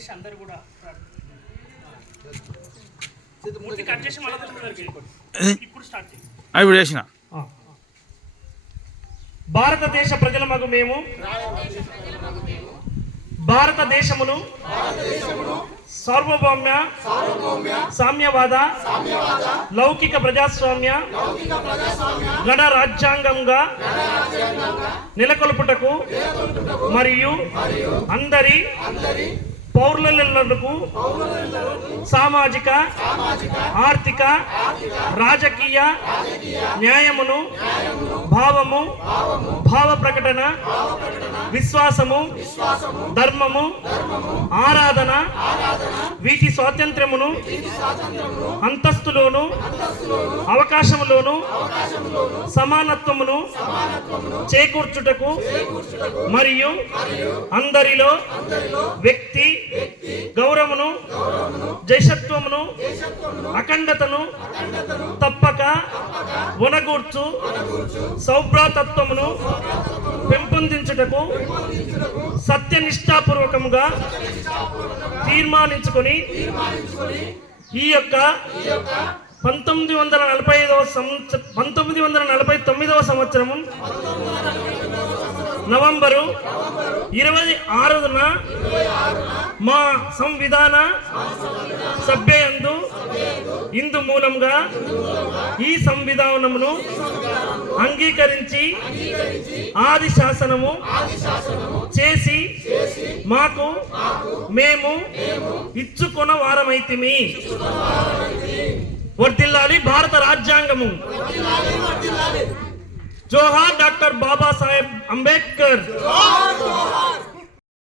చేసి అందరు కూడా మూర్తి కట్ చేసి మళ్ళీ ఇప్పుడు స్టార్ట్ చేయండి. ఇప్పుడు చేసిన భారతదేశ ప్రజలమగు మేము భారతదేశమును సార్వభౌమ్య సామ్యవాద లౌకిక ప్రజాస్వామ్య గణరాజ్యాంగంగా నెలకొల్పుటకు మరియు అందరి పౌరులకు సామాజిక ఆర్థిక రాజకీయ న్యాయమును భావము భావ ప్రకటన విశ్వాసము ధర్మము ఆరాధన వీటి స్వాతంత్ర్యమును అంతస్తులోను అవకాశములోను సమానత్వమును చేకూర్చుటకు మరియు అందరిలో వ్యక్తి గౌరవమును జైషత్వమును అఖండతను తప్పక వనగూర్చు సౌభ్రాతత్వమును పెంపొందించుటకు సత్యనిష్టాపూర్వకముగా తీర్మానించుకొని ఈ యొక్క 1949వ సంవత్సరము నవంబరు 26న మా సంవిధాన సభ్యందు ఇందు మూలంగా ఈ సంవిధానమును అంగీకరించి ఆది శాసనము చేసి మాకు మేము ఇచ్చుకొన వారమైతిమి. వర్ధిల్లాలి భారత రాజ్యాంగము. జోహార్ డాక్టర్ బాబాసాహెబ్ అంబేద్కర్.